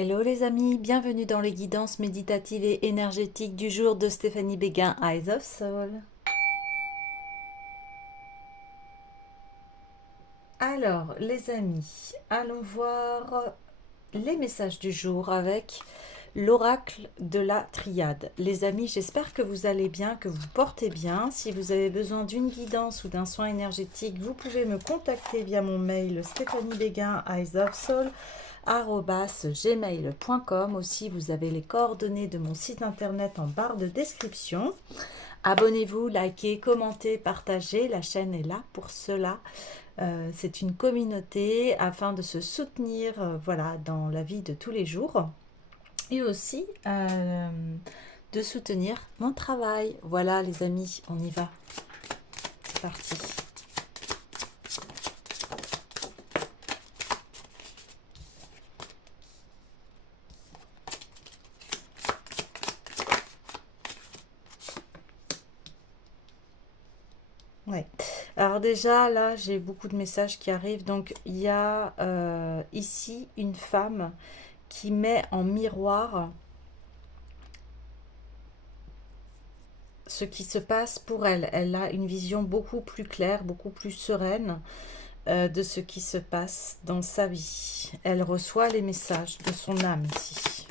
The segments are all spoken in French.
Hello les amis, bienvenue dans les guidances méditatives et énergétiques du jour de Stéphanie Béguin, Eyes of Soul. Alors les amis, allons voir les messages du jour avec l'oracle de la triade. Les amis, j'espère que vous allez bien, que vous portez bien. Si vous avez besoin d'une guidance ou d'un soin énergétique, vous pouvez me contacter via mon mail Stéphanie Béguin, Eyes of Soul @gmail.com. Aussi, vous avez les coordonnées de mon site internet en barre de description. Abonnez-vous, likez, commentez, partagez. La chaîne est là pour cela. C'est une communauté afin de se soutenir voilà, dans la vie de tous les jours et aussi de soutenir mon travail. Voilà les amis, on y va. C'est parti. Ouais. Alors déjà, là, j'ai beaucoup de messages qui arrivent. Donc, il y a ici une femme qui met en miroir ce qui se passe pour elle. Elle a une vision beaucoup plus claire, beaucoup plus sereine de ce qui se passe dans sa vie. Elle reçoit les messages de son âme ici.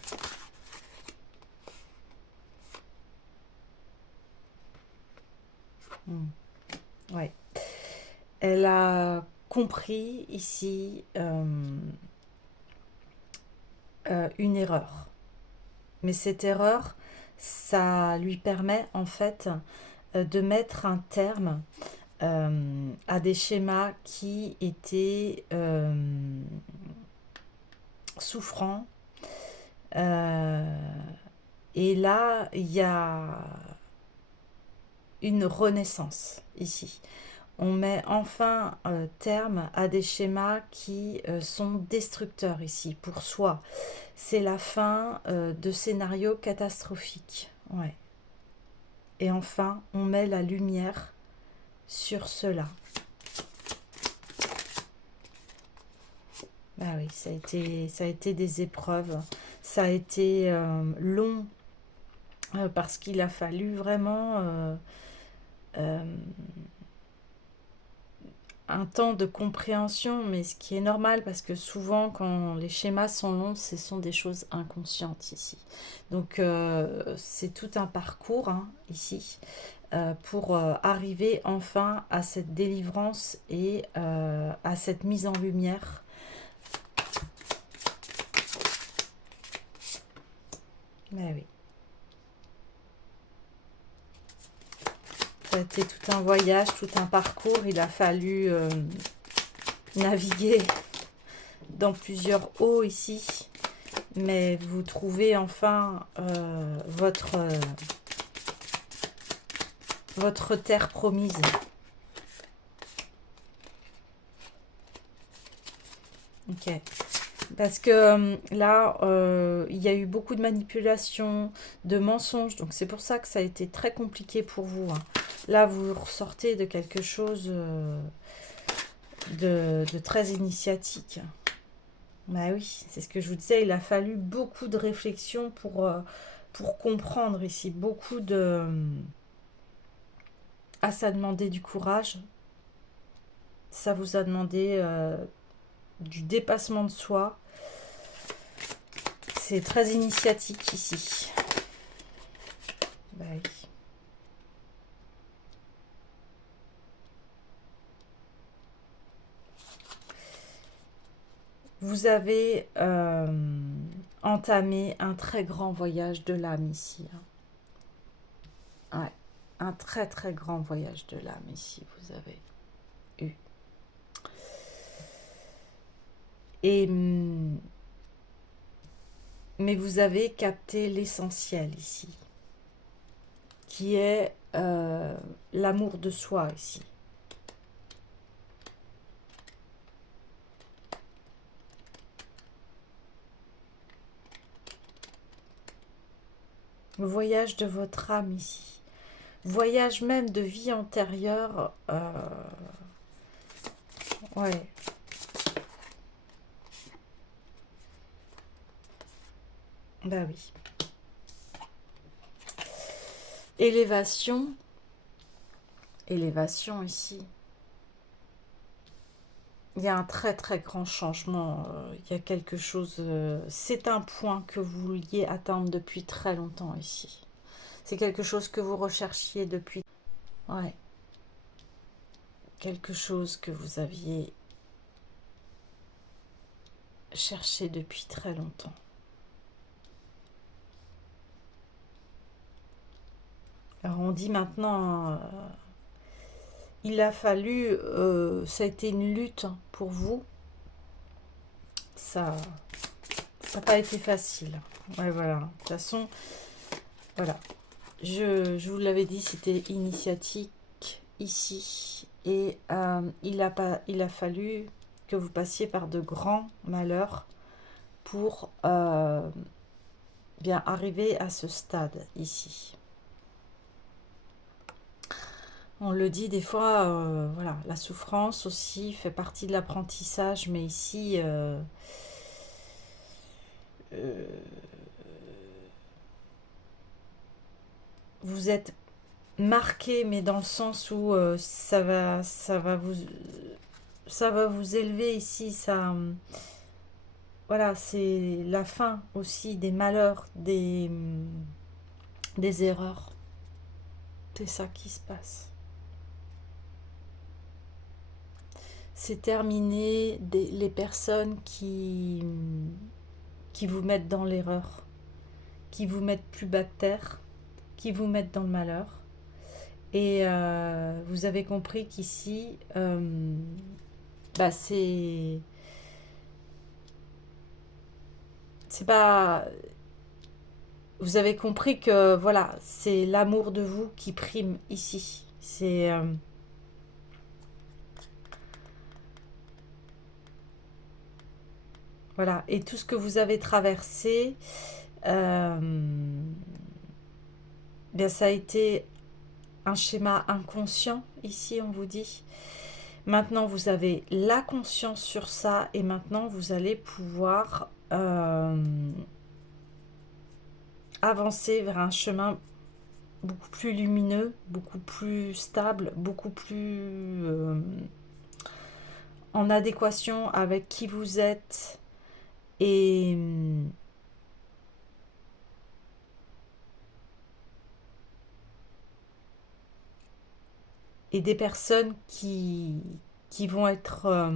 Ouais. Elle a compris ici une erreur. Mais cette erreur, ça lui permet en fait de mettre un terme à des schémas qui étaient souffrants. Et là, il y a une renaissance ici. On met enfin terme à des schémas qui sont destructeurs ici pour soi. C'est la fin de scénarios catastrophiques. Ouais. Et enfin, on met la lumière sur cela. Ah oui, ça a été des épreuves. Ça a été long parce qu'il a fallu vraiment un temps de compréhension, mais ce qui est normal parce que souvent quand les schémas sont longs, ce sont des choses inconscientes ici. Donc c'est tout un parcours hein, ici pour arriver enfin à cette délivrance et à cette mise en lumière. Mais oui. Ça a été tout un voyage, tout un parcours. Il a fallu naviguer dans plusieurs eaux ici. Mais vous trouvez enfin votre terre promise. Ok. Parce que là, il y a eu beaucoup de manipulations, de mensonges. Donc c'est pour ça que ça a été très compliqué pour vous. Hein. Là, vous ressortez de quelque chose de très initiatique. Bah oui, c'est ce que je vous disais. Il a fallu beaucoup de réflexion pour comprendre ici. Beaucoup de... Ah, ça a demandé du courage. Ça vous a demandé du dépassement de soi. C'est très initiatique ici. Bah oui. Vous avez entamé un très grand voyage de l'âme ici. Hein. Ouais, un très très grand voyage de l'âme ici, vous avez eu. Et mais vous avez capté l'essentiel ici, qui est l'amour de soi ici. Le voyage de votre âme ici. Voyage même de vie antérieure. Ouais. Bah oui. Élévation. Élévation ici. Il y a un très très grand changement. Il y a quelque chose. C'est un point que vous vouliez atteindre depuis très longtemps ici. C'est quelque chose que vous recherchiez depuis. Ouais. Quelque chose que vous aviez cherché depuis très longtemps. Alors on dit maintenant, il a fallu, ça a été une lutte pour vous. Ça n'a pas été facile. Ouais, voilà. De toute façon, voilà. Je vous l'avais dit, c'était initiatique ici. Et il a fallu que vous passiez par de grands malheurs pour bien arriver à ce stade ici. On le dit des fois, voilà, la souffrance aussi fait partie de l'apprentissage, mais ici, vous êtes marqué, mais dans le sens où ça va vous élever ici. Ça, voilà, c'est la fin aussi des malheurs, des erreurs. C'est ça qui se passe. C'est terminé les personnes qui vous mettent dans l'erreur, qui vous mettent plus bas de terre, qui vous mettent dans le malheur. Et vous avez compris qu'ici, bah c'est pas. Vous avez compris que voilà, c'est l'amour de vous qui prime ici. C'est voilà, et tout ce que vous avez traversé, bien ça a été un schéma inconscient ici, on vous dit. Maintenant, vous avez la conscience sur ça et maintenant, vous allez pouvoir avancer vers un chemin beaucoup plus lumineux, beaucoup plus stable, beaucoup plus en adéquation avec qui vous êtes et des personnes qui vont être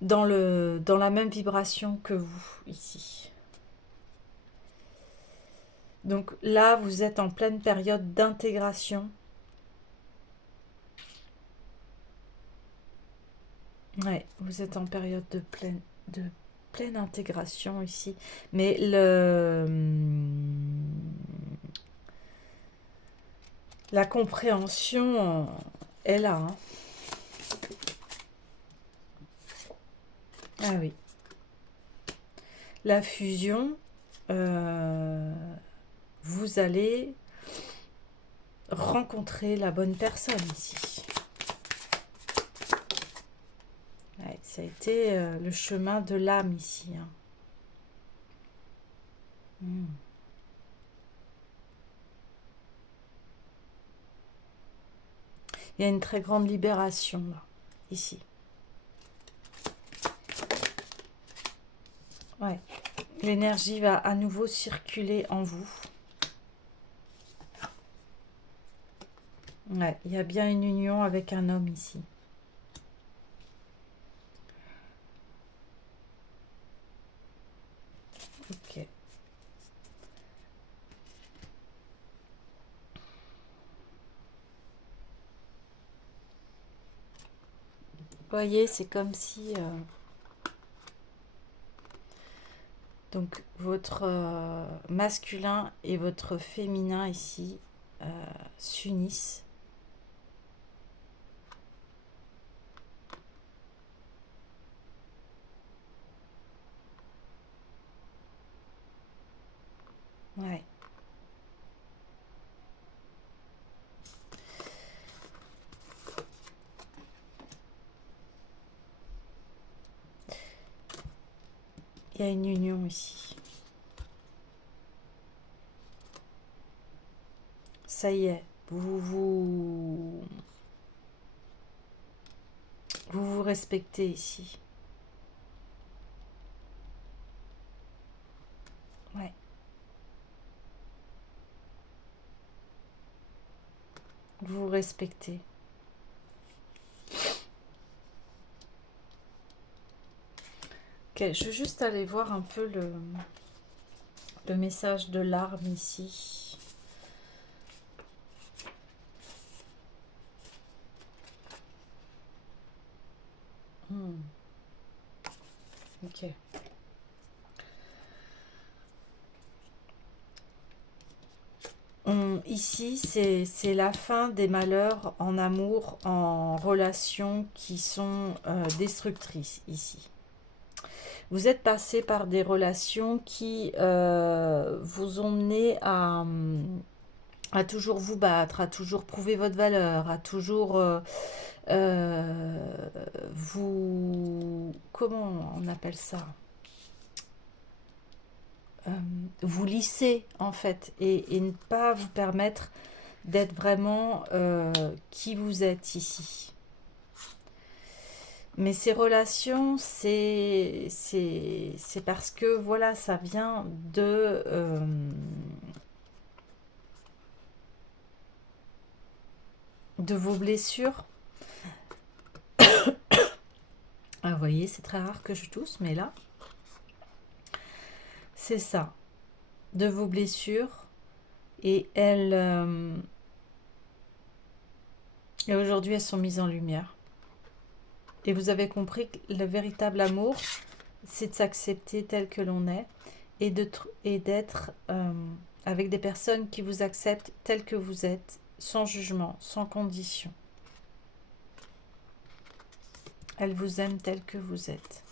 dans la même vibration que vous ici. Donc là, vous êtes en pleine période d'intégration. Ouais, vous êtes en période de pleine intégration ici. Mais la compréhension est là. Hein. Ah oui. La fusion, vous allez rencontrer la bonne personne ici. Ouais, ça a été le chemin de l'âme ici. Hein. Il y a une très grande libération là, ici. Ouais. L'énergie va à nouveau circuler en vous. Ouais, il y a bien une union avec un homme ici. Ok. Vous voyez, c'est comme si donc votre masculin et votre féminin ici s'unissent. Ouais. Il y a une union ici. Ça y est, vous vous respectez ici. Ouais. Vous vous respectez. Ok, je vais juste aller voir un peu le message de l'arme ici. Ok. Ici, c'est la fin des malheurs en amour, en relations qui sont destructrices ici. Vous êtes passé par des relations qui vous ont mené à toujours vous battre, à toujours prouver votre valeur, à toujours vous... Comment on appelle ça? Vous lisser en fait et ne pas vous permettre d'être vraiment qui vous êtes ici. Mais ces relations, c'est parce que voilà, ça vient de vos blessures. Ah, vous voyez, c'est très rare que je tousse, mais là, c'est ça, de vos blessures. Et et aujourd'hui, elles sont mises en lumière. Et vous avez compris que le véritable amour, c'est de s'accepter tel que l'on est et d'être avec des personnes qui vous acceptent tel que vous êtes, sans jugement, sans condition. Elles vous aiment tel que vous êtes.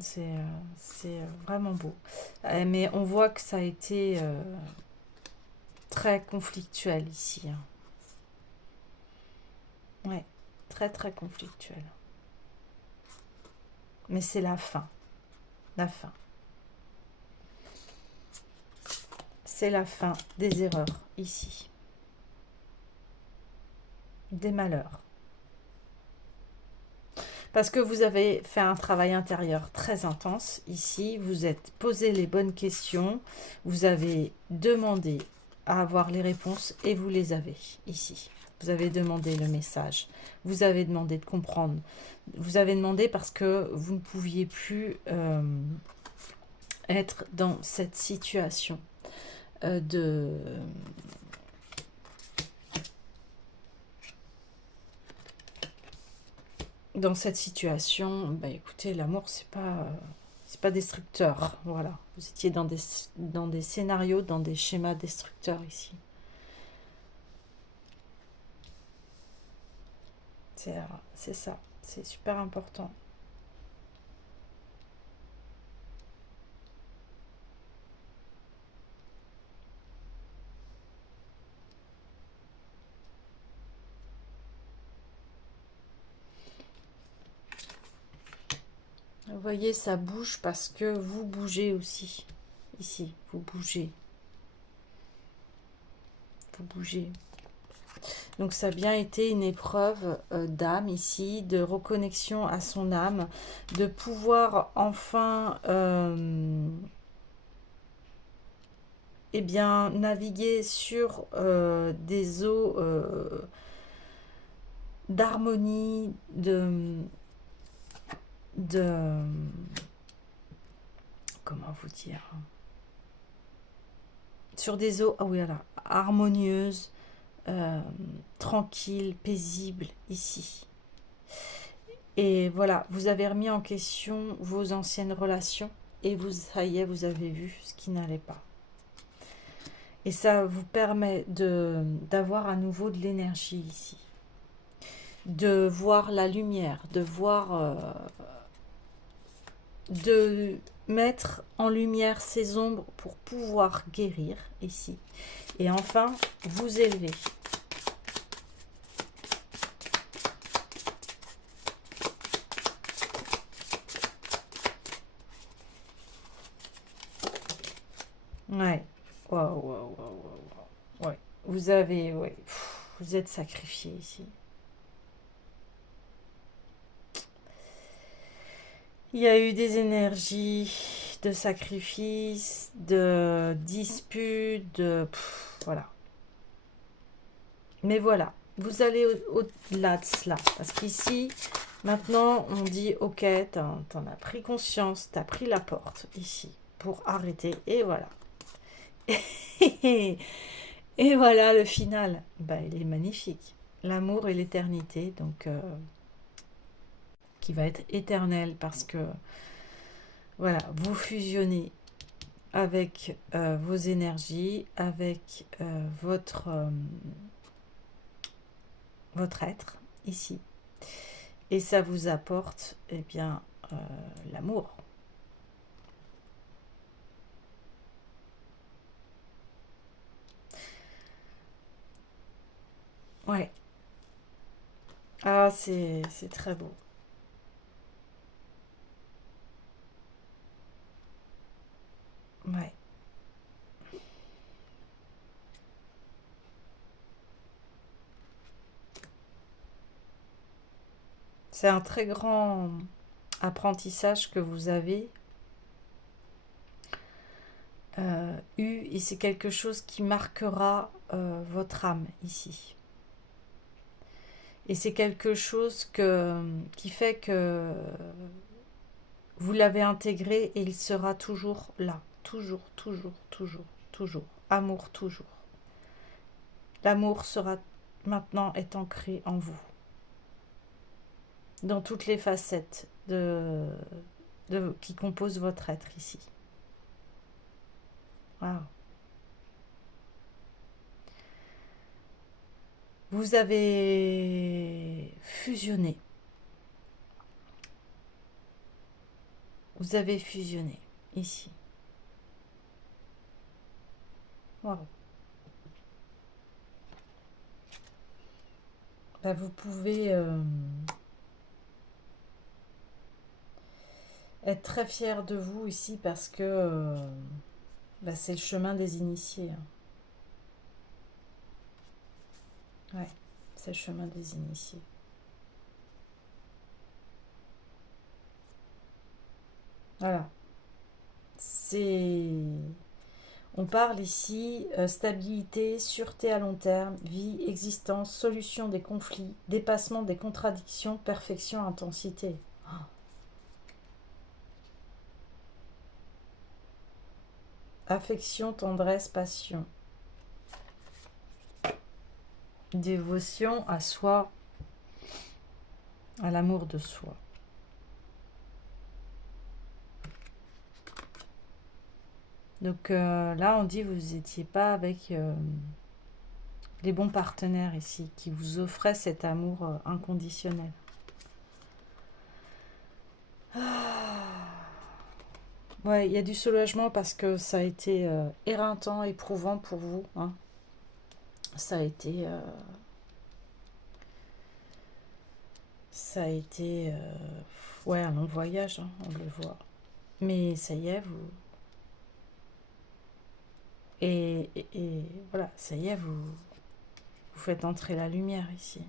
C'est vraiment beau. Mais on voit que ça a été très conflictuel ici. Hein. Ouais, très très conflictuel. Mais c'est la fin. La fin. C'est la fin des erreurs ici. Des malheurs. Parce que vous avez fait un travail intérieur très intense ici, vous êtes posé les bonnes questions, vous avez demandé à avoir les réponses et vous les avez ici. Vous avez demandé le message, vous avez demandé de comprendre, vous avez demandé parce que vous ne pouviez plus être dans cette situation dans cette situation, bah écoutez, l'amour, c'est pas destructeur. Voilà. Vous étiez dans des scénarios, dans des schémas destructeurs ici. C'est ça. C'est super important. Vous voyez, ça bouge parce que vous bougez aussi. Ici, vous bougez. Vous bougez. Donc ça a bien été une épreuve d'âme ici, de reconnexion à son âme, de pouvoir enfin eh bien, naviguer sur des eaux d'harmonie, comment vous dire, sur des eaux, ah oui, voilà, harmonieuses, tranquilles, paisibles ici. Et voilà, vous avez remis en question vos anciennes relations et ça y est, vous avez vu ce qui n'allait pas. Et ça vous permet d'avoir à nouveau de l'énergie ici, de voir la lumière, de mettre en lumière ces ombres pour pouvoir guérir ici. Et enfin, vous élever. Ouais. Waouh, waouh, waouh, waouh, waouh. Ouais. Vous avez, ouais. Vous êtes sacrifié ici. Il y a eu des énergies de sacrifice, de disputes, voilà. Mais voilà, vous allez au-delà de cela. Parce qu'ici, maintenant, on dit, ok, t'en as pris conscience, t'as pris la porte ici pour arrêter. Et voilà. Et voilà le final. Bah, il est magnifique. L'amour et l'éternité, donc qui va être éternel parce que voilà, vous fusionnez avec vos énergies, avec votre être ici. Et ça vous apporte, eh bien, l'amour. Ouais. Ah, c'est très beau. Ouais. C'est un très grand apprentissage que vous avez eu et c'est quelque chose qui marquera votre âme ici. Et c'est quelque chose qui fait que vous l'avez intégré et il sera toujours là. Toujours, toujours, toujours, toujours. Amour toujours. L'amour sera maintenant est ancré en vous. Dans toutes les facettes qui composent votre être ici. Wow. Vous avez fusionné. Vous avez fusionné ici. Wow. Ben, vous pouvez être très fier de vous ici parce que ben, c'est le chemin des initiés. Hein. Ouais, c'est le chemin des initiés. Voilà. C'est... On parle ici stabilité, sûreté à long terme, vie, existence, solution des conflits, dépassement des contradictions, perfection, intensité. Affection, tendresse, passion. Dévotion à soi, à l'amour de soi. Donc là, on dit que vous n'étiez pas avec les bons partenaires ici, qui vous offraient cet amour inconditionnel. Ouais, il y a du soulagement parce que ça a été éreintant, éprouvant pour vous. Hein. Ça a été... ça a été... ouais, un long voyage, hein, on le voit. Mais ça y est, vous... Et voilà, ça y est, vous faites entrer la lumière ici.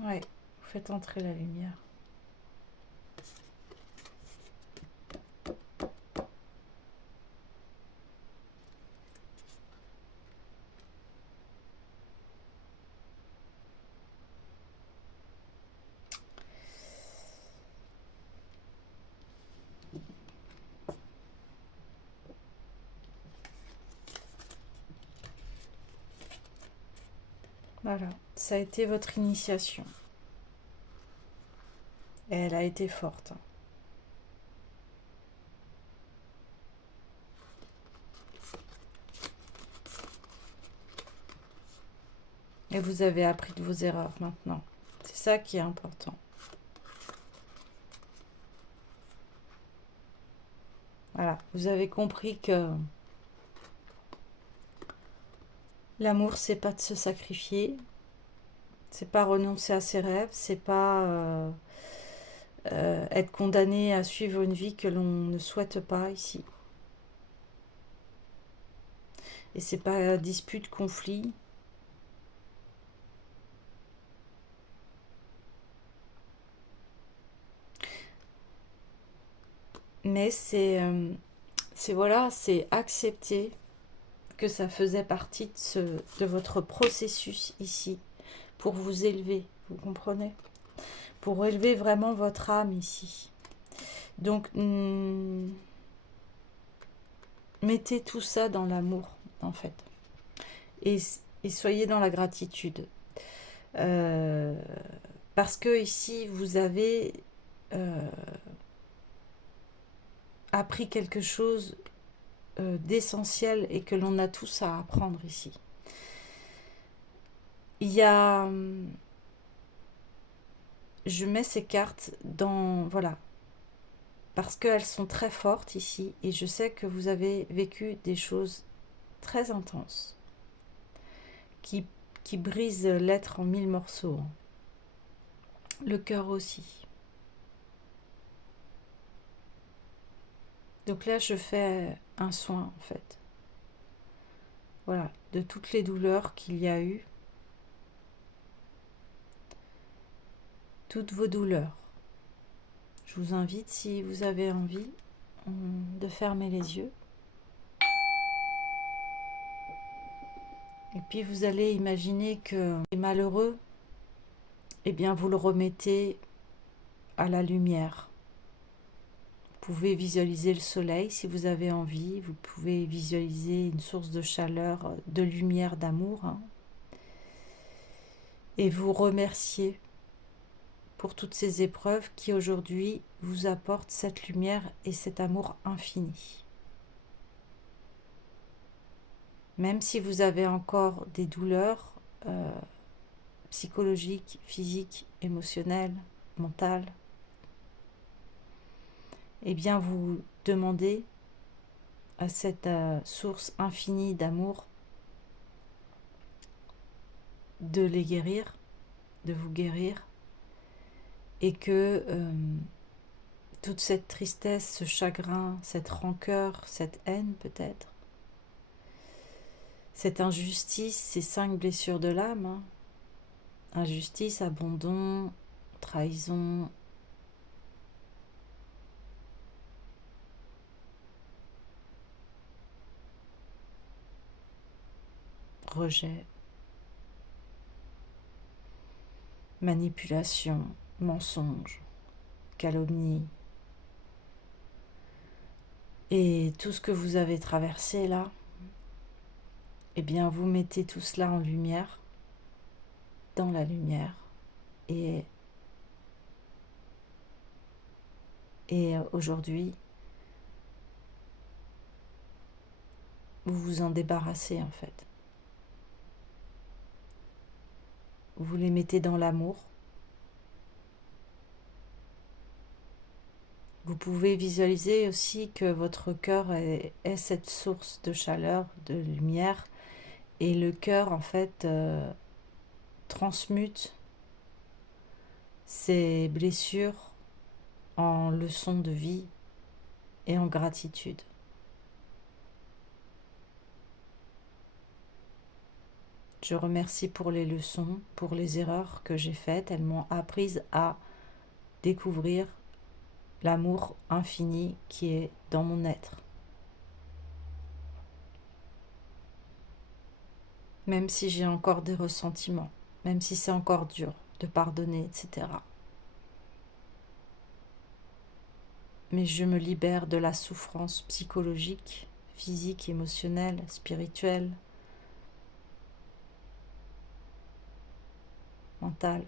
Ouais, vous faites entrer la lumière. Voilà, ça a été votre initiation. Et elle a été forte. Hein. Et vous avez appris de vos erreurs maintenant. C'est ça qui est important. Voilà, vous avez compris que l'amour, c'est pas de se sacrifier, c'est pas renoncer à ses rêves, c'est pas être condamné à suivre une vie que l'on ne souhaite pas ici. Et c'est pas dispute, conflit. Mais voilà, c'est accepter que ça faisait partie de votre processus ici, pour vous élever, vous comprenez? Pour élever vraiment votre âme ici. Donc, mettez tout ça dans l'amour, en fait. Et soyez dans la gratitude. Parce que ici, vous avez appris quelque chose d'essentiel et que l'on a tous à apprendre ici. Il y a... Je mets ces cartes dans... Voilà. Parce qu'elles sont très fortes ici et je sais que vous avez vécu des choses très intenses qui brisent l'être en 1000 morceaux. Le cœur aussi. Donc là, je fais un soin, en fait. Voilà, de toutes les douleurs qu'il y a eu. Toutes vos douleurs. Je vous invite, si vous avez envie, de fermer les yeux. Et puis vous allez imaginer que les malheureux, eh bien vous le remettez à la lumière. Vous pouvez visualiser le soleil si vous avez envie. Vous pouvez visualiser une source de chaleur, de lumière, d'amour. Et vous remercier pour toutes ces épreuves qui aujourd'hui vous apportent cette lumière et cet amour infini. Même si vous avez encore des douleurs psychologiques, physiques, émotionnelles, mentales, eh bien vous demandez à cette source infinie d'amour de les guérir, de vous guérir, et que toute cette tristesse, ce chagrin, cette rancœur, cette haine peut-être, cette injustice, ces 5 blessures de l'âme, injustice, abandon, trahison, rejet, manipulation, mensonge, calomnie, et tout ce que vous avez traversé là, eh bien vous mettez tout cela en lumière, dans la lumière, et aujourd'hui, vous vous en débarrassez en fait. Vous les mettez dans l'amour. Vous pouvez visualiser aussi que votre cœur est cette source de chaleur, de lumière, et le cœur en fait transmute ces blessures en leçons de vie et en gratitude. Je remercie pour les leçons, pour les erreurs que j'ai faites. Elles m'ont appris à découvrir l'amour infini qui est dans mon être. Même si j'ai encore des ressentiments, même si c'est encore dur de pardonner, etc. Mais je me libère de la souffrance psychologique, physique, émotionnelle, spirituelle, mentale.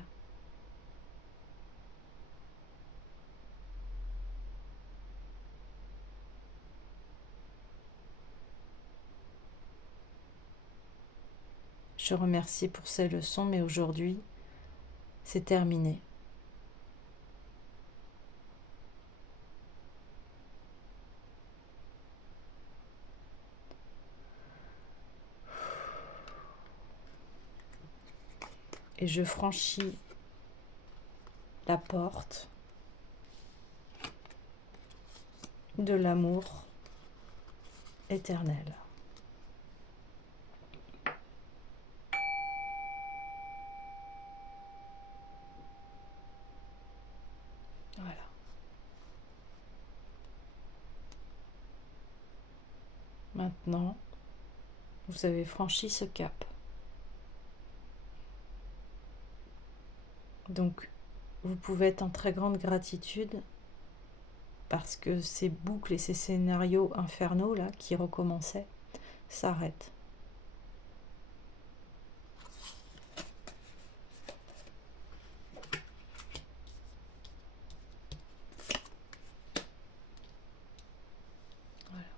Je remercie pour ces leçons, mais aujourd'hui, c'est terminé. Et je franchis la porte de l'amour éternel. Voilà. Maintenant, vous avez franchi ce cap. Donc, vous pouvez être en très grande gratitude parce que ces boucles et ces scénarios infernaux là qui recommençaient s'arrêtent. Voilà.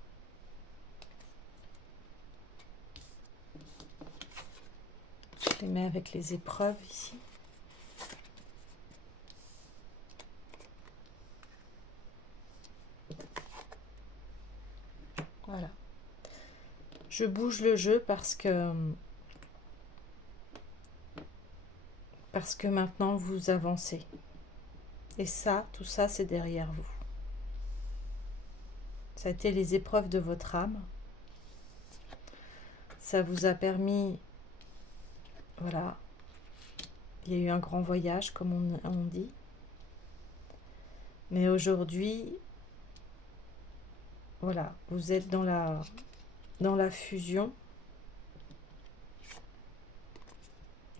Je les mets avec les épreuves ici. Voilà. Je bouge le jeu parce que maintenant vous avancez. Et ça, tout ça, c'est derrière vous. Ça a été les épreuves de votre âme. Ça vous a permis, voilà, il y a eu un grand voyage, comme on dit. Mais aujourd'hui, voilà, vous êtes dans la fusion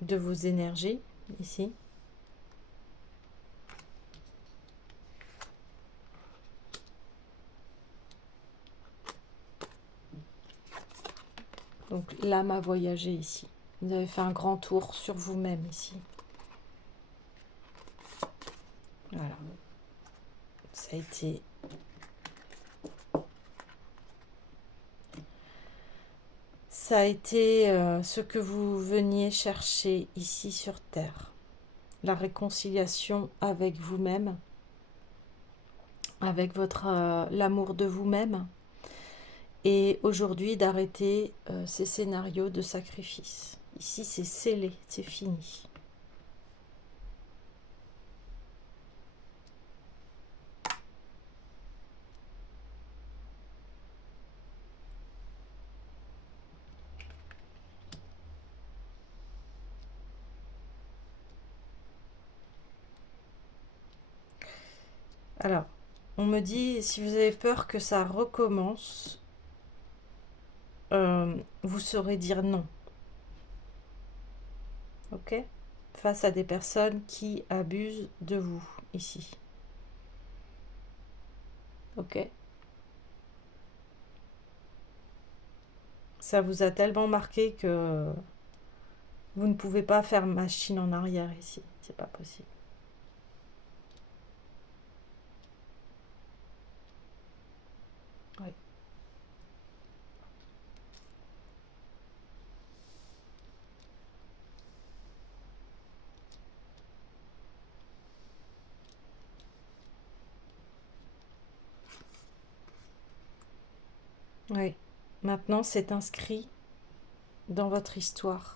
de vos énergies, ici. Donc l'âme a voyagé ici. Vous avez fait un grand tour sur vous-même ici. Voilà. Ça a été... Ça a été ce que vous veniez chercher ici sur Terre. La réconciliation avec vous-même, avec l'amour de vous-même. Et aujourd'hui, d'arrêter ces scénarios de sacrifice. Ici, c'est scellé, c'est fini. Alors, on me dit, si vous avez peur que ça recommence, vous saurez dire non. Ok? Face à des personnes qui abusent de vous, ici. Ok? Ça vous a tellement marqué que vous ne pouvez pas faire machine en arrière ici. C'est pas possible. Oui. Oui. Maintenant, c'est inscrit dans votre histoire.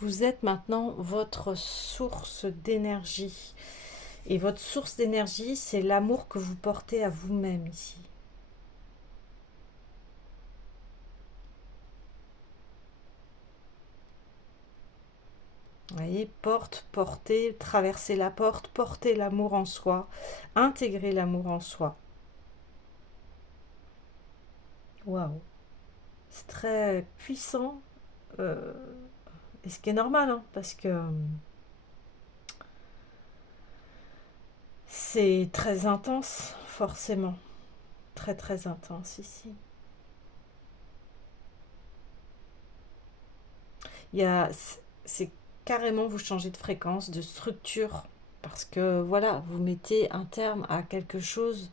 Vous êtes maintenant votre source d'énergie. Et votre source d'énergie, c'est l'amour que vous portez à vous-même ici. Vous voyez, porter, traverser la porte, porter l'amour en soi, intégrer l'amour en soi. Waouh! C'est très puissant et ce qui est normal, hein, parce que c'est très intense, forcément. Très très intense ici. Il y a, c'est carrément vous changez de fréquence, de structure, parce que voilà, vous mettez un terme à quelque chose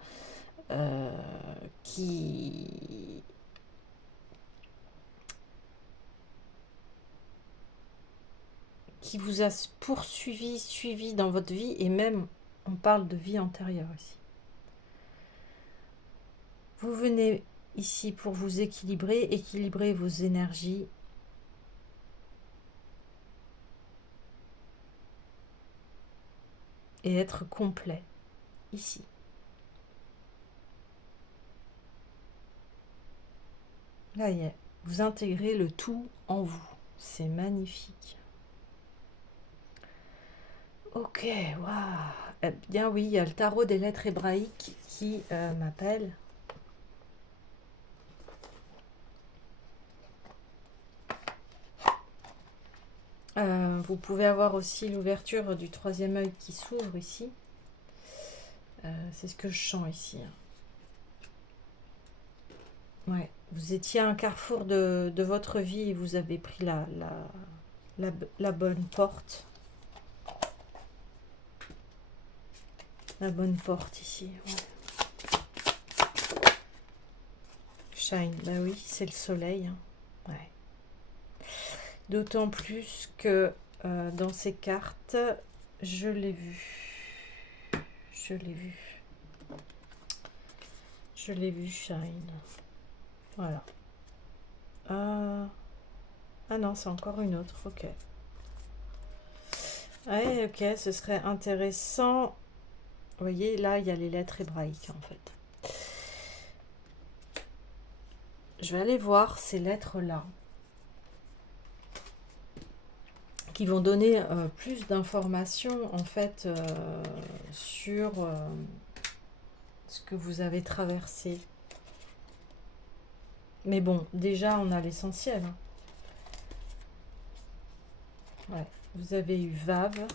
euh, qui vous a poursuivi, suivi dans votre vie, et même on parle de vie antérieure ici. Vous venez ici pour vous équilibrer vos énergies. Et être complet ici. Là, vous intégrez le tout en vous. C'est magnifique. Ok, waouh. Eh bien oui, il y a le tarot des lettres hébraïques qui m'appelle. Vous pouvez avoir aussi l'ouverture du troisième œil qui s'ouvre ici. C'est ce que je sens ici. Ouais, vous étiez à un carrefour de votre vie et vous avez pris la bonne porte. La bonne porte ici. Ouais. Shine, bah oui, c'est le soleil. Hein. Ouais. D'autant plus que dans ces cartes, je l'ai vu. Je l'ai vu. Je l'ai vu, Shine. Voilà. Ah non, c'est encore une autre. Ok. Ouais, ok, ce serait intéressant. Vous voyez, là, il y a les lettres hébraïques, en fait. Je vais aller voir ces lettres-là, qui vont donner plus d'informations, en fait, sur ce que vous avez traversé. Mais bon, déjà, on a l'essentiel. Hein. Ouais. Vous avez eu Vave.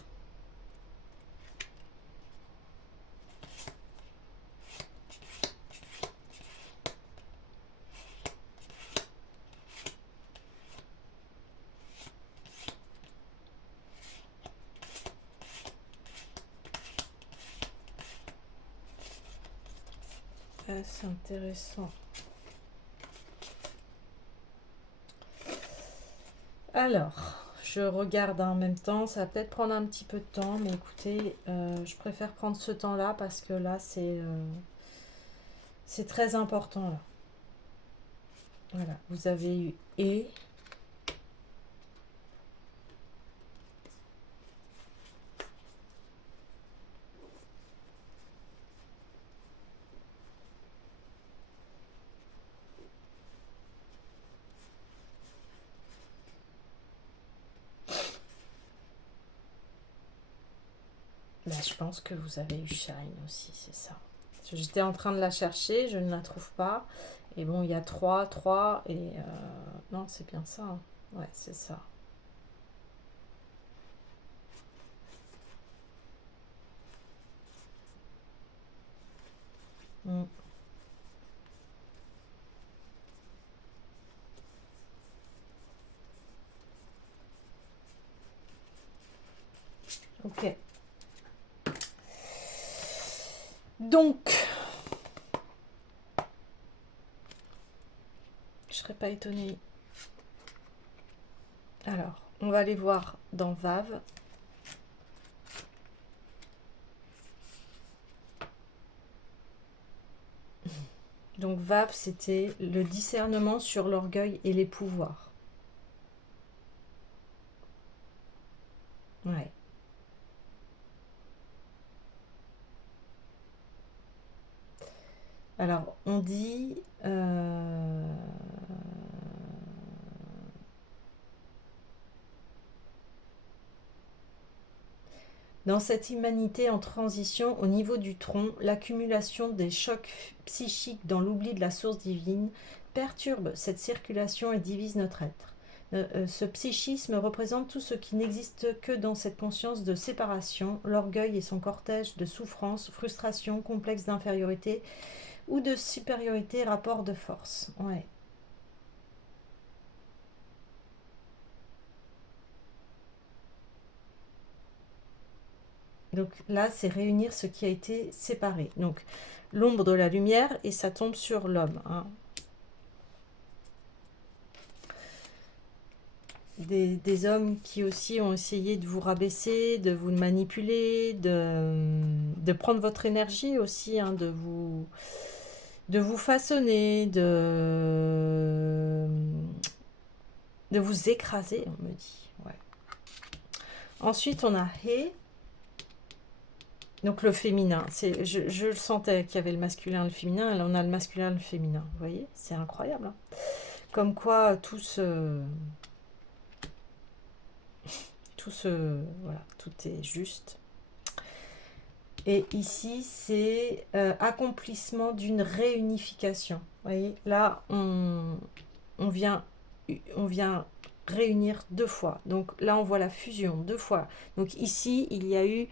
C'est intéressant. Alors, je regarde en même temps. Ça va peut-être prendre un petit peu de temps, mais écoutez, je préfère prendre ce temps-là parce que là, c'est très important. Là. Voilà, vous avez eu et. Là, je pense que vous avez eu Shine aussi, c'est ça. J'étais en train de la chercher, je ne la trouve pas. Et bon, il y a 3, 3, et... non, c'est bien ça. Hein. Ouais, c'est ça. Mm. Ok. Donc, je serais pas étonnée. Alors, on va aller voir dans Vave. Donc Vave, c'était le discernement sur l'orgueil et les pouvoirs. Ouais. Alors, on dit... Dans cette humanité en transition, au niveau du tronc, l'accumulation des chocs psychiques dans l'oubli de la source divine perturbe cette circulation et divise notre être. Ce psychisme représente tout ce qui n'existe que dans cette conscience de séparation, l'orgueil et son cortège de souffrance, frustration, complexe d'infériorité ou de supériorité, rapport de force. Ouais. Donc là, c'est réunir ce qui a été séparé. Donc l'ombre de la lumière et ça tombe sur l'homme. Hein. Des hommes qui aussi ont essayé de vous rabaisser, de vous manipuler, de prendre votre énergie aussi, hein, de vous façonner, de vous écraser, on me dit. Ouais. Ensuite, on a He. Donc le féminin, je le sentais qu'il y avait le masculin et le féminin, et là on a le masculin et le féminin, vous voyez, c'est incroyable. Hein. Comme quoi voilà, tout est juste. Et ici, c'est accomplissement d'une réunification. Vous voyez, là, on vient réunir deux fois. Donc là, on voit la fusion deux fois. Donc ici, il y a eu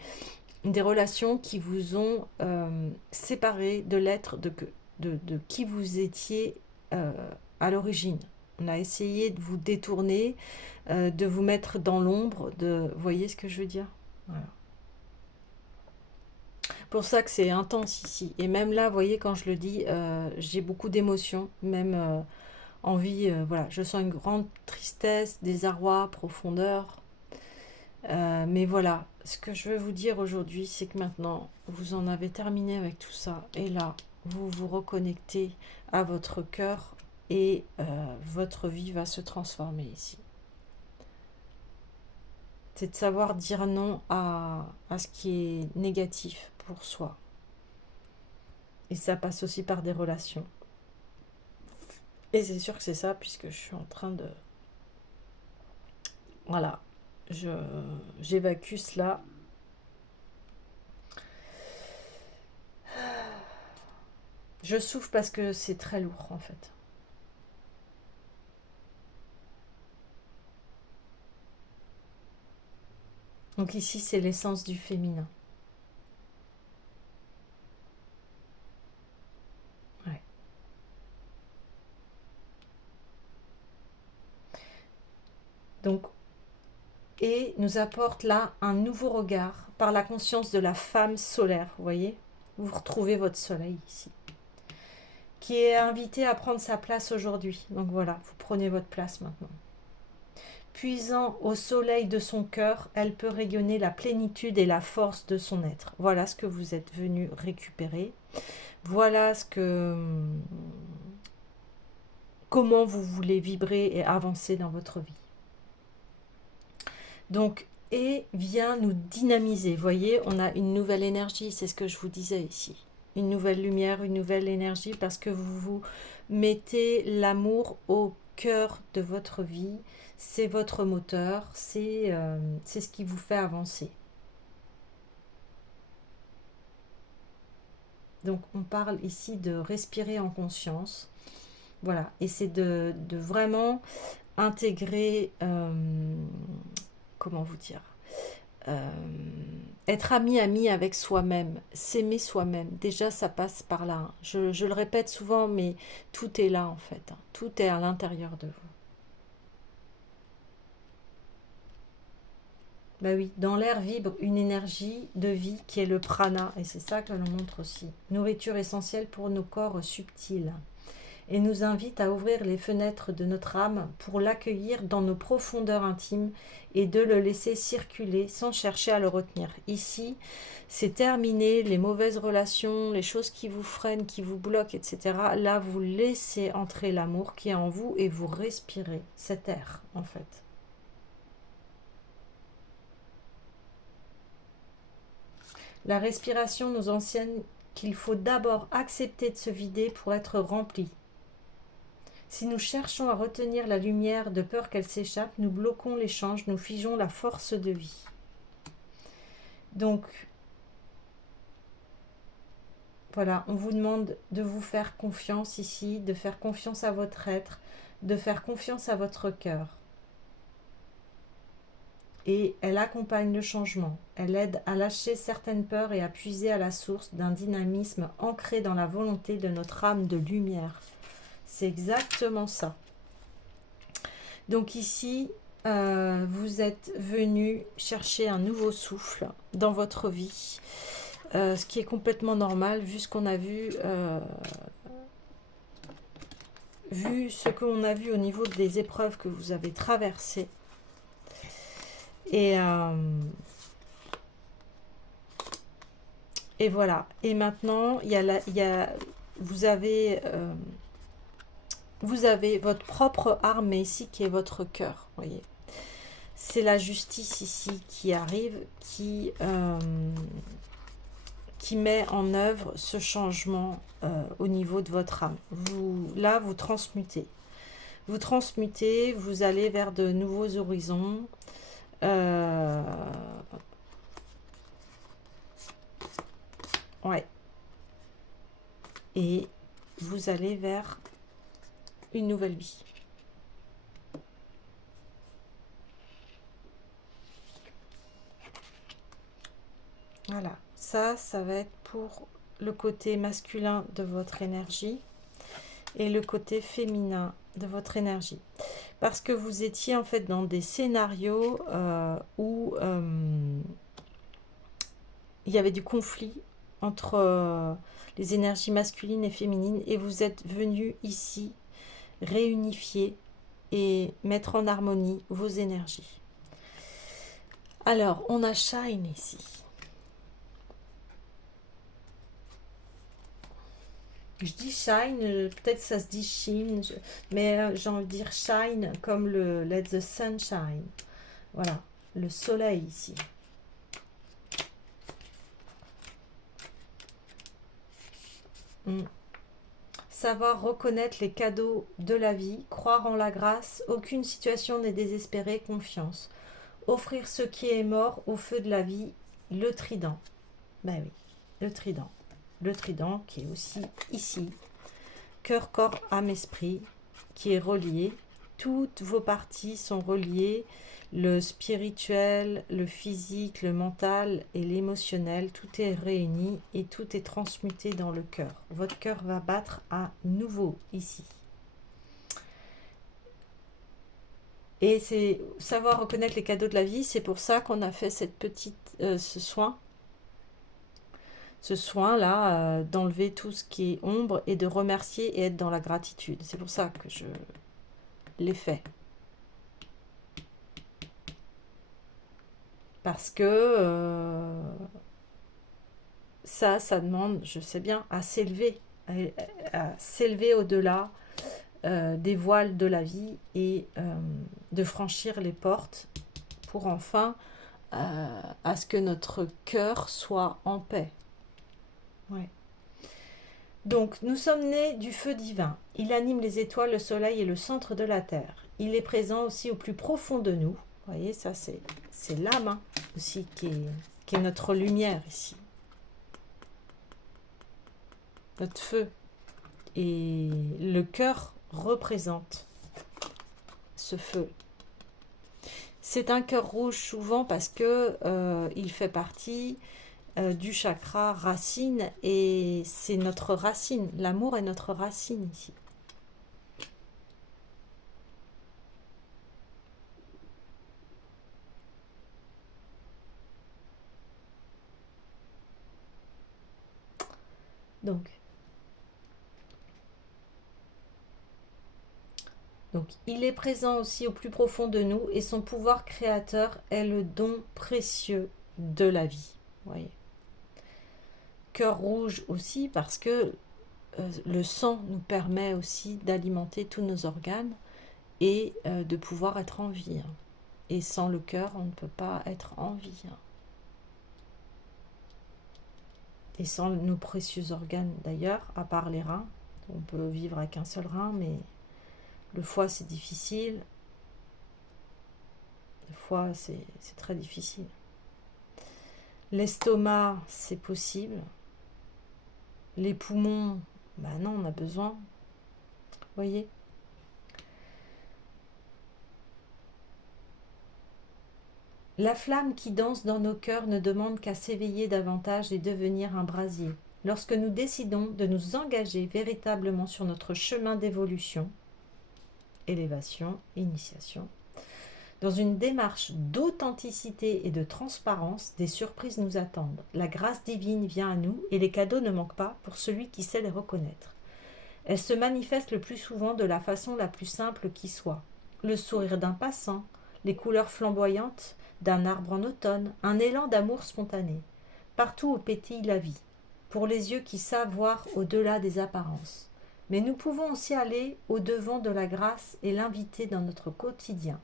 des relations qui vous ont séparé de l'être de qui vous étiez à l'origine. On a essayé de vous détourner, de vous mettre dans l'ombre, vous voyez ce que je veux dire? Voilà. Pour ça que c'est intense ici. Et même là, vous voyez, quand je le dis, j'ai beaucoup d'émotions, même envie, voilà, je sens une grande tristesse, désarroi, profondeur. Mais voilà, ce que je veux vous dire aujourd'hui, c'est que maintenant, vous en avez terminé avec tout ça. Et là, vous vous reconnectez à votre cœur et votre vie va se transformer ici. C'est de savoir dire non à ce qui est négatif pour soi. Et ça passe aussi par des relations. Et c'est sûr que c'est ça, puisque je suis en train de... Voilà, j'évacue cela. Je souffle parce que c'est très lourd, en fait. Donc ici, c'est l'essence du féminin. Ouais. Donc, et nous apporte là un nouveau regard par la conscience de la femme solaire, vous voyez? Vous retrouvez votre soleil ici, qui est invité à prendre sa place aujourd'hui. Donc voilà, vous prenez votre place maintenant. Puisant au soleil de son cœur, elle peut rayonner la plénitude et la force de son être. Voilà ce que vous êtes venu récupérer. Voilà comment vous voulez vibrer et avancer dans votre vie. Donc, et vient nous dynamiser. Vous voyez, on a une nouvelle énergie, c'est ce que je vous disais ici. Une nouvelle lumière, une nouvelle énergie, parce que vous mettez l'amour au cœur de votre vie. C'est votre moteur, c'est ce qui vous fait avancer. Donc, on parle ici de respirer en conscience. Voilà, et c'est de vraiment intégrer, comment vous dire, être ami avec soi-même, s'aimer soi-même. Déjà, ça passe par là. Je le répète souvent, mais tout est là en fait. Tout est à l'intérieur de vous. Bah oui, dans l'air vibre une énergie de vie qui est le prana, et c'est ça que l'on montre aussi. Nourriture essentielle pour nos corps subtils. Et nous invite à ouvrir les fenêtres de notre âme pour l'accueillir dans nos profondeurs intimes et de le laisser circuler sans chercher à le retenir. Ici, c'est terminé, les mauvaises relations, les choses qui vous freinent, qui vous bloquent, etc. Là, vous laissez entrer l'amour qui est en vous et vous respirez cet air, en fait. La respiration nous enseigne qu'il faut d'abord accepter de se vider pour être rempli. Si nous cherchons à retenir la lumière de peur qu'elle s'échappe, nous bloquons l'échange, nous figeons la force de vie. Donc, voilà, on vous demande de vous faire confiance ici, de faire confiance à votre être, de faire confiance à votre cœur. et elle accompagne le changement. Elle aide à lâcher certaines peurs et à puiser à la source d'un dynamisme ancré dans la volonté de notre âme de lumière. C'est exactement ça. Donc ici, vous êtes venu chercher un nouveau souffle dans votre vie, ce qui est complètement normal vu ce qu'on a vu, vu ce que l'on a vu au niveau des épreuves que vous avez traversées. Et voilà. Et maintenant, vous avez votre propre arme ici qui est votre cœur. Voyez, c'est la justice ici qui arrive, qui met en œuvre ce changement au niveau de votre âme. Là, vous transmutez. Vous transmutez, vous allez vers de nouveaux horizons. Ouais. Et vous allez vers une nouvelle vie. Voilà. Ça va être pour le côté masculin de votre énergie et le côté féminin de votre énergie. Parce que vous étiez en fait dans des scénarios où il y avait du conflit entre les énergies masculines et féminines et vous êtes venu ici réunifier et mettre en harmonie vos énergies. Alors, on a Shine ici. Je dis Shine, peut-être ça se dit Shine, mais j'ai envie de dire Shine comme le Let the Sun Shine. Voilà, le soleil ici. Savoir reconnaître les cadeaux de la vie, croire en la grâce, aucune situation n'est désespérée, confiance. Offrir ce qui est mort au feu de la vie, le trident. Ben oui, le trident. Le trident qui est aussi ici. Cœur, corps, âme, esprit, qui est relié. Toutes vos parties sont reliées. Le spirituel, le physique, le mental et l'émotionnel, tout est réuni et tout est transmuté dans le cœur. Votre cœur va battre à nouveau ici. Et c'est savoir reconnaître les cadeaux de la vie, c'est pour ça qu'on a fait cette ce soin là, d'enlever tout ce qui est ombre et de remercier et être dans la gratitude. C'est pour ça que je l'ai fait. Parce que ça demande, je sais bien, à s'élever au-delà des voiles de la vie et de franchir les portes pour enfin à ce que notre cœur soit en paix. Ouais. Donc, nous sommes nés du feu divin. Il anime les étoiles, le soleil et le centre de la terre. Il est présent aussi au plus profond de nous. Vous voyez, ça c'est l'âme hein, aussi qui est notre lumière ici. Notre feu. Et le cœur représente ce feu. C'est un cœur rouge souvent parce que il fait partie du chakra racine et c'est notre racine. L'amour est notre racine ici. Donc, il est présent aussi au plus profond de nous et son pouvoir créateur est le don précieux de la vie. Vous voyez. Cœur rouge aussi parce que le sang nous permet aussi d'alimenter tous nos organes et de pouvoir être en vie. Et sans le cœur, on ne peut pas être en vie. Et sans nos précieux organes d'ailleurs, à part les reins, on peut vivre avec un seul rein, mais le foie c'est difficile. Le foie c'est très difficile. L'estomac c'est possible. Les poumons, bah non, on a besoin. Vous voyez ? La flamme qui danse dans nos cœurs ne demande qu'à s'éveiller davantage et devenir un brasier. Lorsque nous décidons de nous engager véritablement sur notre chemin d'évolution, élévation, initiation, dans une démarche d'authenticité et de transparence, des surprises nous attendent. La grâce divine vient à nous et les cadeaux ne manquent pas pour celui qui sait les reconnaître. Elle se manifeste le plus souvent de la façon la plus simple qui soit. Le sourire d'un passant, les couleurs flamboyantes d'un arbre en automne, un élan d'amour spontané. Partout où pétille la vie, pour les yeux qui savent voir au-delà des apparences. Mais nous pouvons aussi aller au-devant de la grâce et l'inviter dans notre quotidien.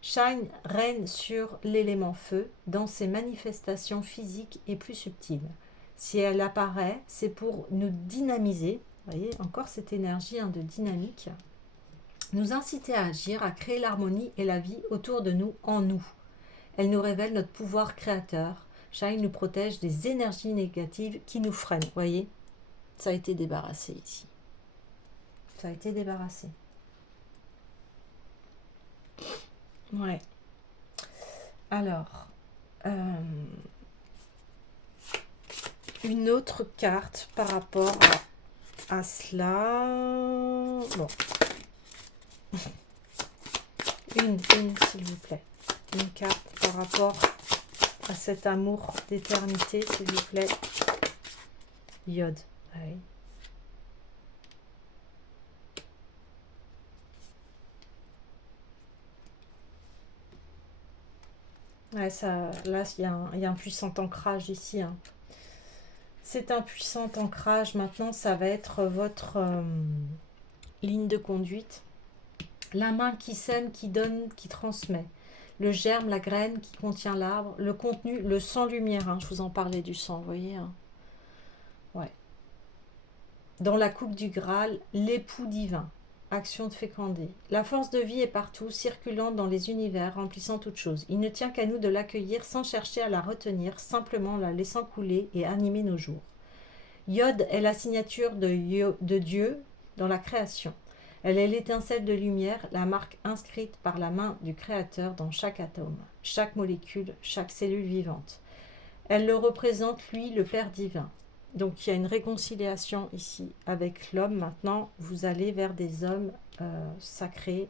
Shine règne sur l'élément feu dans ses manifestations physiques et plus subtiles. Si elle apparaît, c'est pour nous dynamiser, vous voyez, encore cette énergie de dynamique, nous inciter à agir, à créer l'harmonie et la vie autour de nous, en nous. Elle nous révèle notre pouvoir créateur. Shine nous protège des énergies négatives qui nous freinent. Vous voyez, ça a été débarrassé ici. Ça a été débarrassé. Ouais. Alors, une autre carte par rapport à cela. Bon. Une s'il vous plaît. Une carte par rapport à cet amour d'éternité, s'il vous plaît. Iode. Oui. Ouais, ça, là, il y a un puissant ancrage ici. Hein. C'est un puissant ancrage. Maintenant, ça va être votre ligne de conduite. La main qui sème, qui donne, qui transmet. Le germe, la graine qui contient l'arbre. Le contenu, le sang lumière. Hein, je vous en parlais du sang, vous voyez. Hein. Ouais. Dans la coupe du Graal, l'époux divin. Action de féconder. La force de vie est partout, circulant dans les univers, remplissant toute chose. Il ne tient qu'à nous de l'accueillir sans chercher à la retenir, simplement la laissant couler et animer nos jours. Yod est la signature de Dieu dans la création. Elle est l'étincelle de lumière, la marque inscrite par la main du Créateur dans chaque atome, chaque molécule, chaque cellule vivante. Elle le représente, lui, le Père divin. Donc, il y a une réconciliation ici avec l'homme. Maintenant, vous allez vers des hommes sacrés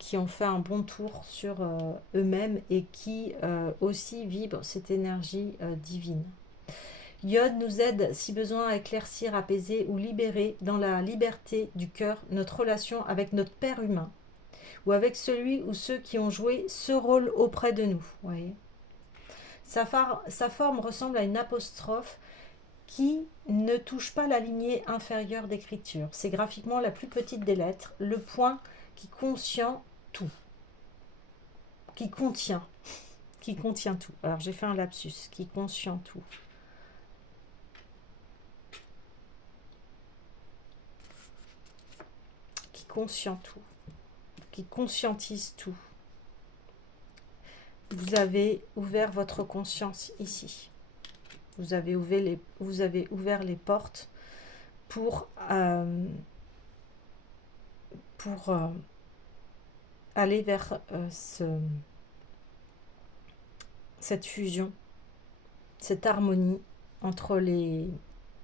qui ont fait un bon tour sur eux-mêmes et qui aussi vibrent cette énergie divine. Yod nous aide, si besoin, à éclaircir, apaiser ou libérer dans la liberté du cœur notre relation avec notre Père humain ou avec celui ou ceux qui ont joué ce rôle auprès de nous. Vous voyez ? Sa forme ressemble à une apostrophe qui ne touche pas la lignée inférieure d'écriture. C'est graphiquement la plus petite des lettres, le point qui contient tout. Qui contient tout. Alors j'ai fait un lapsus, qui contient tout. Qui contient tout. Qui conscientise tout. Vous avez ouvert votre conscience ici. Vous avez ouvert les portes pour aller vers cette fusion, cette harmonie entre les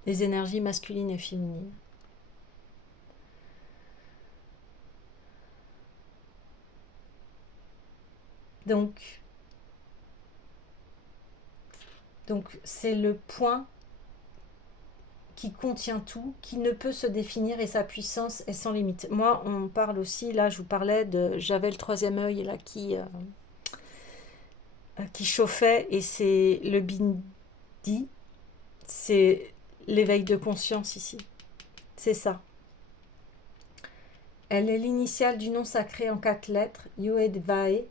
énergies masculines et féminines. Donc c'est le point qui contient tout, qui ne peut se définir et sa puissance est sans limite. Moi, on parle aussi, là je vous parlais j'avais le troisième œil là qui chauffait et c'est le bindi, c'est l'éveil de conscience ici. C'est ça. Elle est l'initiale du nom sacré en 4 lettres, Yoedvae,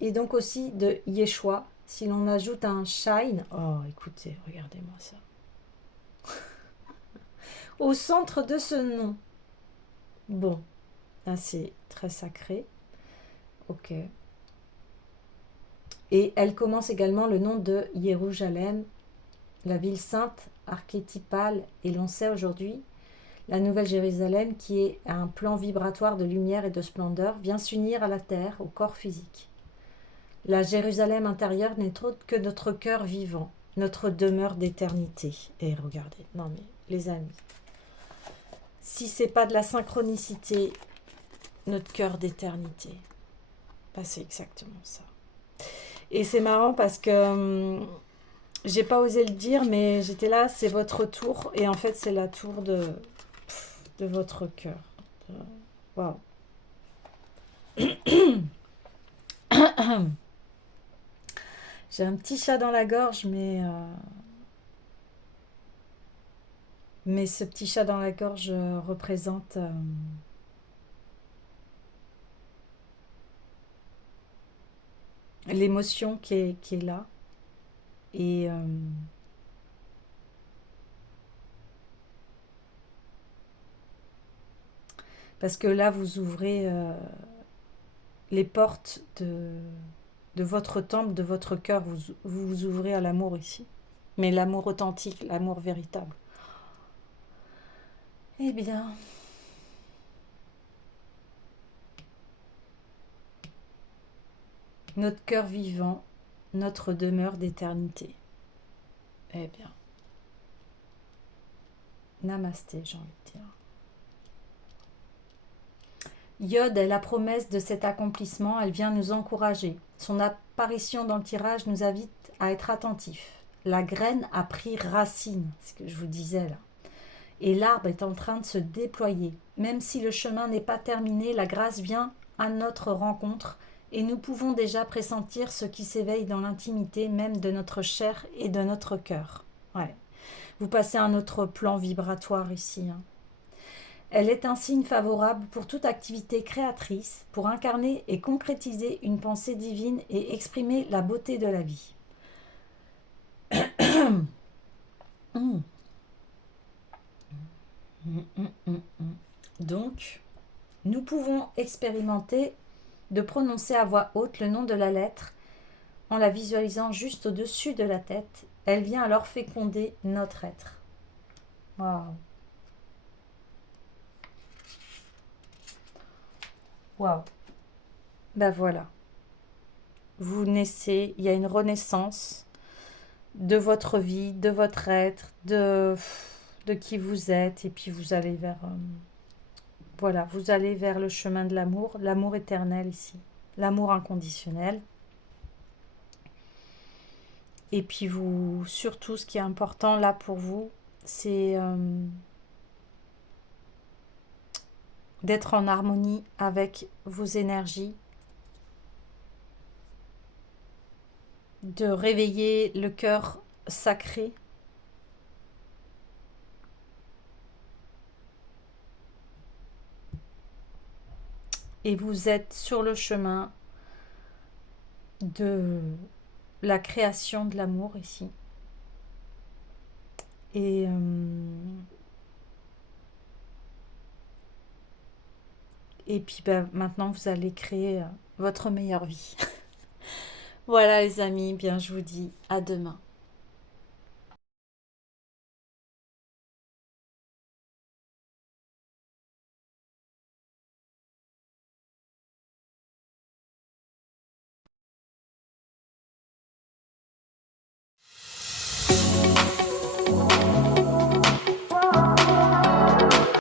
et donc aussi de Yeshua. Si l'on ajoute un shine, oh écoutez, regardez-moi ça. Au centre de ce nom. Bon, là c'est très sacré. Ok. Et elle commence également le nom de Jérusalem, la ville sainte, archétypale, et l'on sait aujourd'hui, la Nouvelle Jérusalem, qui est un plan vibratoire de lumière et de splendeur, vient s'unir à la terre, au corps physique. La Jérusalem intérieure n'est autre que notre cœur vivant, notre demeure d'éternité. Et regardez, non mais les amis, si c'est pas de la synchronicité, notre cœur d'éternité, bah c'est exactement ça. Et c'est marrant parce que j'ai pas osé le dire, mais j'étais là, c'est votre tour, et en fait c'est la tour de votre cœur. Waouh. J'ai un petit chat dans la gorge, mais ce petit chat dans la gorge représente l'émotion qui est là. Et parce que là, vous ouvrez les portes de votre temple, de votre cœur, vous ouvrez à l'amour ici. Mais l'amour authentique, l'amour véritable. Eh bien, notre cœur vivant, notre demeure d'éternité. Eh bien, namasté, j'ai envie de dire. Yod est la promesse de cet accomplissement, elle vient nous encourager. Son apparition dans le tirage nous invite à être attentifs. La graine a pris racine, c'est ce que je vous disais là. Et l'arbre est en train de se déployer. Même si le chemin n'est pas terminé, la grâce vient à notre rencontre et nous pouvons déjà pressentir ce qui s'éveille dans l'intimité même de notre chair et de notre cœur. Ouais. Vous passez à un autre plan vibratoire ici. Elle est un signe favorable pour toute activité créatrice, pour incarner et concrétiser une pensée divine et exprimer la beauté de la vie. Donc, nous pouvons expérimenter de prononcer à voix haute le nom de la lettre en la visualisant juste au-dessus de la tête. Elle vient alors féconder notre être. Waouh! Waouh! Ben voilà. Vous naissez, il y a une renaissance de votre vie, de votre être, de qui vous êtes, et puis vous allez vers voilà, vous allez vers le chemin de l'amour éternel ici, l'amour inconditionnel. Et puis vous, surtout, ce qui est important là pour vous, c'est d'être en harmonie avec vos énergies, de réveiller le cœur sacré. Et vous êtes sur le chemin de la création de l'amour ici. Et puis maintenant, vous allez créer votre meilleure vie. Voilà les amis, bien je vous dis à demain.